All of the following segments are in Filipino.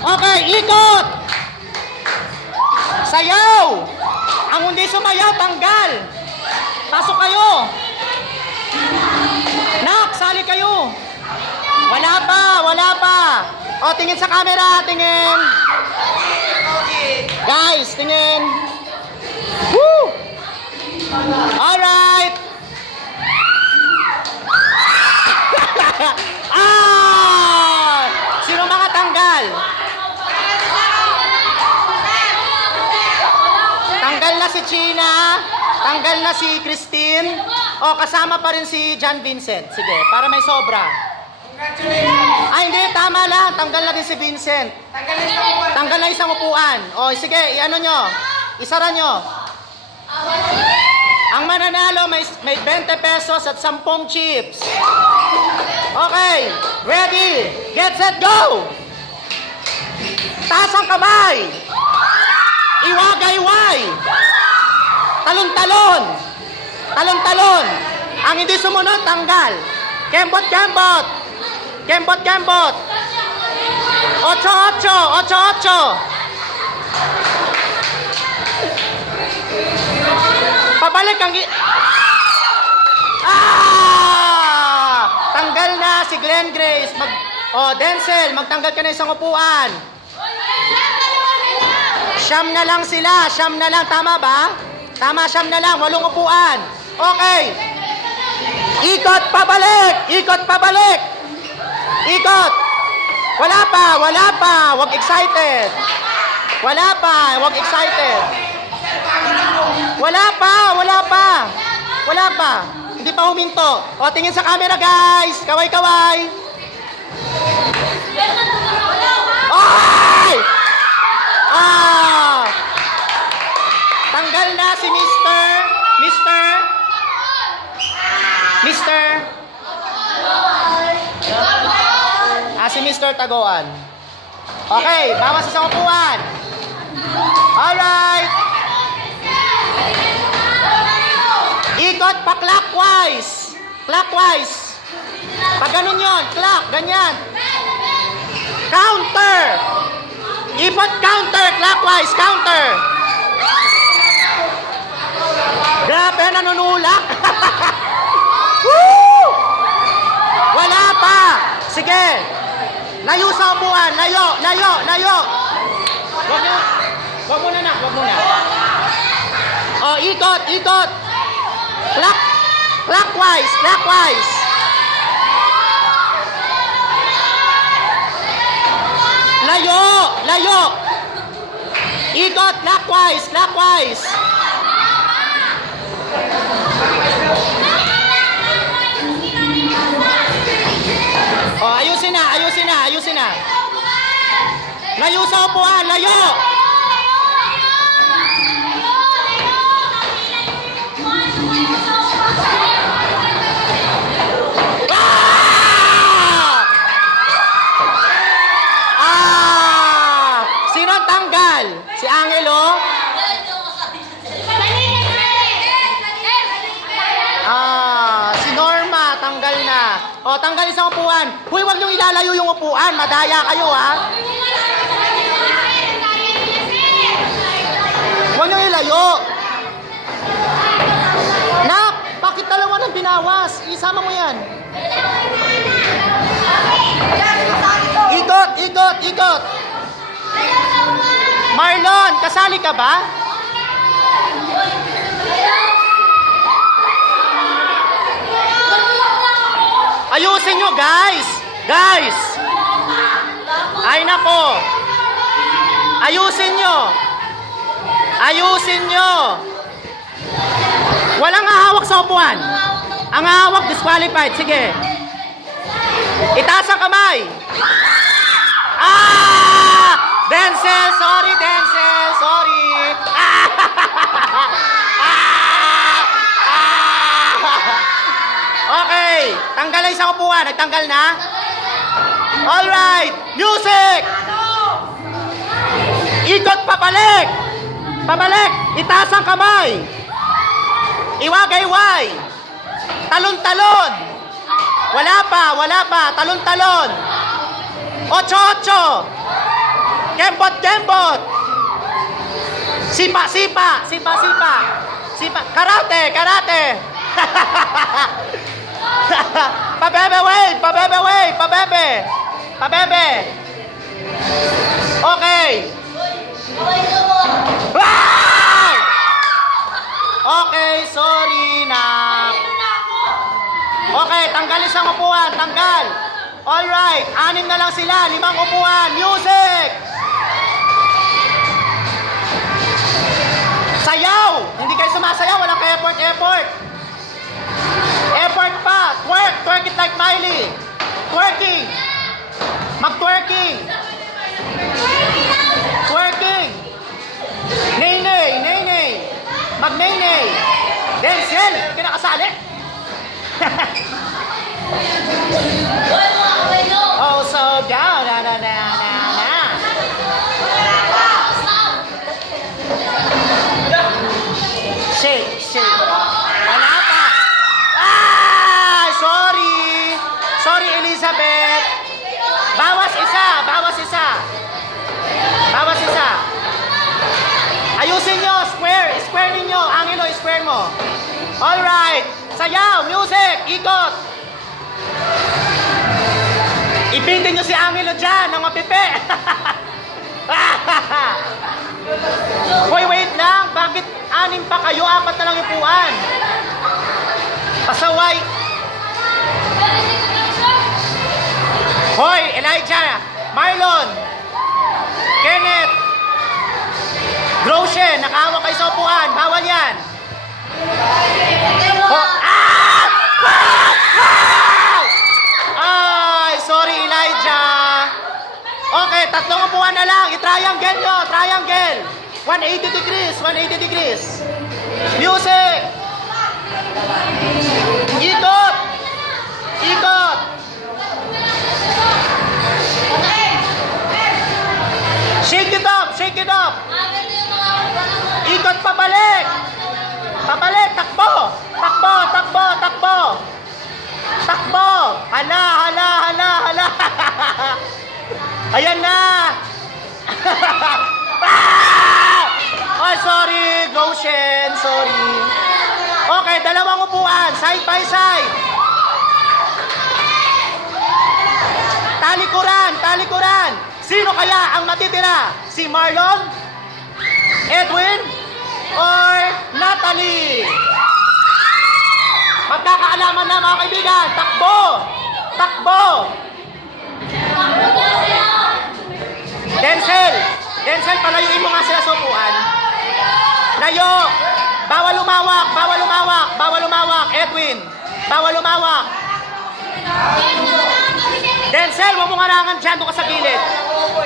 Okay, ikot! Sayaw! Ang hindi sumayaw, tanggal! Pasok kayo! Nak, sali kayo! Wala pa, wala pa! O, tingin sa camera, tingin! Guys, tingin! Woo! Alright! Ah! Sino makatanggal? Tanggal na si China, tanggal na si Christine, o kasama pa rin si John Vincent. Sige, para may sobra. Ay, hindi, tama lang. Tanggal na din si Vincent. Tanggal na isang upuan. O, sige, i-ano nyo. Isara nyo. Ang mananalo may 20 pesos at 10 chips. Okay, ready, get set, go! Taas ang kamay. Iwagayway. Talon-talon. Talon-talon. Ang hindi sumunod, tanggal. Kembot-kembot. Kembot-kembot. 8-8. 8-8. Pabalik ang... Tanggal na si Glenn Grace. Denzel, magtanggal ka na isang upuan. Siyam na lang sila. Siyam na lang. Tama ba? Tama, siyam na lang. 8 upuan. Okay. Ikot, pabalik. Ikot, pabalik. Ikot. Wala pa, wala pa. Huwag excited. Wala pa, huwag excited. Wala pa, wala pa. Wala pa. Hindi pa huminto. O, tingin sa camera, guys. Kaway-kaway. Ay! Tanggal na si Mr. Si Mr. Tagoan. Okay, bawas sa upuan. Alright. Ikot pa clockwise. Clockwise. Pag ganun yun, clock, ganyan. Counter. Ipot counter, clockwise, counter. Grabe, nanunulak. Woo! Wala pa. Sige. Layo sa upuan. Layo, layo, layo. Wag muna na, wag muna. Oh, ikot, ikot. Clockwise, clockwise. Layo, layo. Ikot, clockwise, clockwise. Oh, ayusin na, ayusin na, ayusin na. Layo sa upuan, layo. Sino tanggal? Si Angelo? Si Norma, tanggal na. O, tanggal isang upuan. Huy, wag niyong ilalayo yung upuan. Madaya kayo, ha? Huwag niyong ilayo. Nak, bakit dalawa nang binawas? Isama mo yan. Ikot, ikot, ikot. Marlon, kasali ka ba? Ayusin nyo, guys! Guys! Ay, nako! Ayusin nyo! Ayusin nyo! Walang hahawak sa upuan. Ang hahawak, disqualified. Sige. Itaas ang kamay. Denzel! Sorry, Denzel! Sorry! Okay. Tanggal na isang upuan. Nagtanggal na? Alright. Music! Ikot pabalik! Pabalik! Itaas ang kamay! Iwagayway! Talon-talon! Wala pa, wala pa. Talon-talon! 8-8! Kembot, kembot. Sipa, sipa. Sipa, sipa. Sipa. Karate, karate. Pabebe, wait. Pabebe, wait. Pabebe. Pabebe. Okay. Wow! Okay, sorry na. Okay, tanggal isang upuan. Tanggal. Alright, 6 na lang sila. 5 upuan. Music! Sayaw! Hindi kayo sumasayaw. Walang effort, effort. Effort pa. Twerk. Twerk it like Miley. Twerking. Mag-twerking. Twerking. Nay-nay. Nay-nay. Mag-nay-nay. Denzel. Kinakasali. Oh, so down. Na, na, na, na, na. Shake, shake. Wala pa. Ah! Sorry. Sorry, Elizabeth. Bawas isa. Bawas isa. Bawas isa. Ayusin nyo. Square. Square ninyo. Angelo, square mo. Alright. Sayaw. Music. Ikot. Ipitin nyo si Angelo dyan. Ang mapipi. Hoy, wait lang. Bakit 6 pa kayo? 4 na lang upuan. Pasaway. Hoy, Elijah. Marlon. Kenneth. Groshen. Nakahawa kayo sa upuan. Bawal yan. Ah! Ay, sorry, Elijah. Okay, 3 upuan na lang. I-triangle nyo. Triangle. 180 degrees. 180 degrees. Music. Ikot. Ikot. Shake it up. Shake it up. Ikot pabalik. Pabalik. Takbo. Takbo. Takbo. Takbo. Takbo. Hala. Hala. Hala. Hala. Ayan na. Ah! Oh, sorry. Goshen. Sorry. Okay, 2 upuan. Side by side. Talikuran. Talikuran. Sino kaya ang matitira? Si Marlon? Edwin? Or Natalie? Magkakaalaman na mga kaibigan. Takbo! Takbo! Denzel! Denzel, palayuin mo nga sila sa upuan. Layo! Bawal lumawak! Bawal lumawak! Bawal lumawak! Edwin! Bawal lumawak! Denzel, huwag mo ngarangan dyan. Doon ka sa gilid.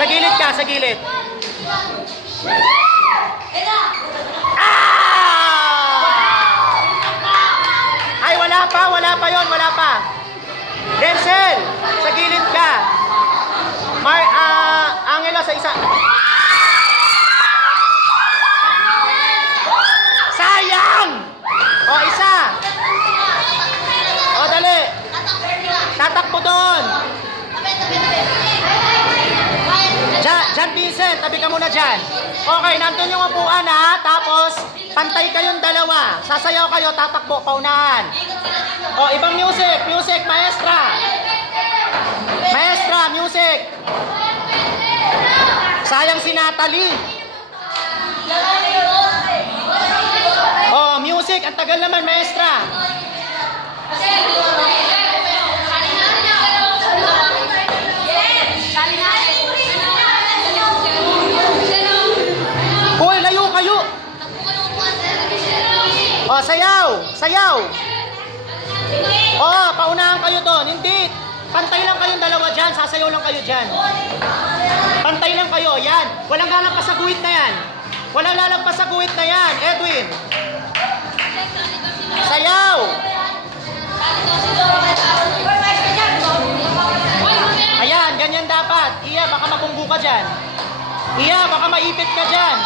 Sa gilid ka, sa gilid. Ay, wala pa yon, wala pa. Denzel, sa gilid ka. Angelo sa isa. Sayang! O, isa. O, dali. Tatakbo doon. Jan Vincent, tabi ka muna dyan. Okay, nandun yung upuan ha. Tapos, pantay kayong 2. Sasayaw kayo, tatakbo, paunahan. O, ibang music. Music, maestra. Maestra, music. Sayang si Natalie. O, music. Ang tagal naman, maestra. Hoy, layo kayo. O, sayaw. Sayaw. O, paunahan kayo doon. Hindi. Pantay lang kayong 2 dyan. Sasayaw lang kayo dyan. Pantay lang kayo. Yan. Walang lalagpas sa guhit na yan. Walang lalagpas sa guhit na yan. Edwin. Sayaw. Ayan, ganyan dapat. Iya, baka mabunggo ka dyan. Iya, baka maipit ka dyan.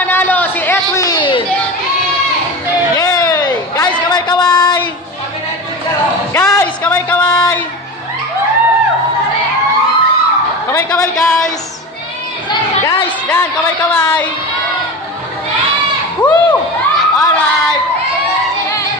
nanalo si Edwin. Yay! Guys, kaway-kaway. Guys, kaway-kaway. Kaway-kaway, guys. Guys, yan, kaway-kaway. Woo! Alright.